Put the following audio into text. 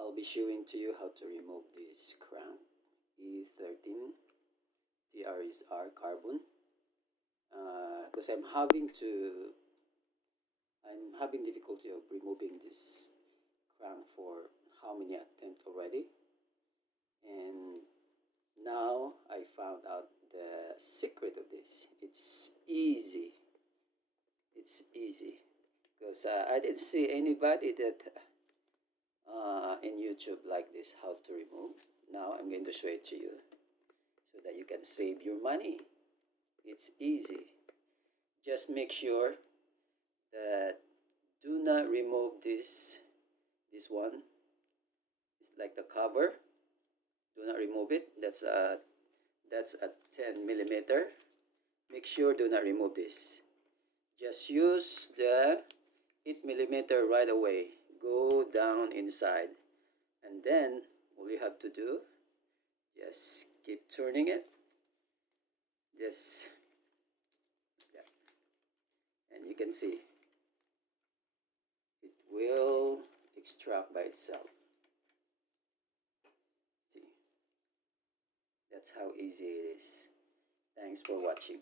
I'll be showing to you how to remove this crank E13 TRSR carbon because I'm having difficulty of removing this crank for how many attempts already, and now I found out the secret of this. It's easy because I didn't see anybody that in YouTube like this how to remove. Now I'm going to show it to you so that you can save your money. It's easy. Just make sure that do not remove this one. It's like the cover. Do not remove it. That's a 10 millimeter. Make sure do not remove this. Just use the 8 millimeter right away. Go down inside, and then all you have to do, just keep turning it. Just like that. And you can see it will extract by itself. See, that's how easy it is. Thanks for watching.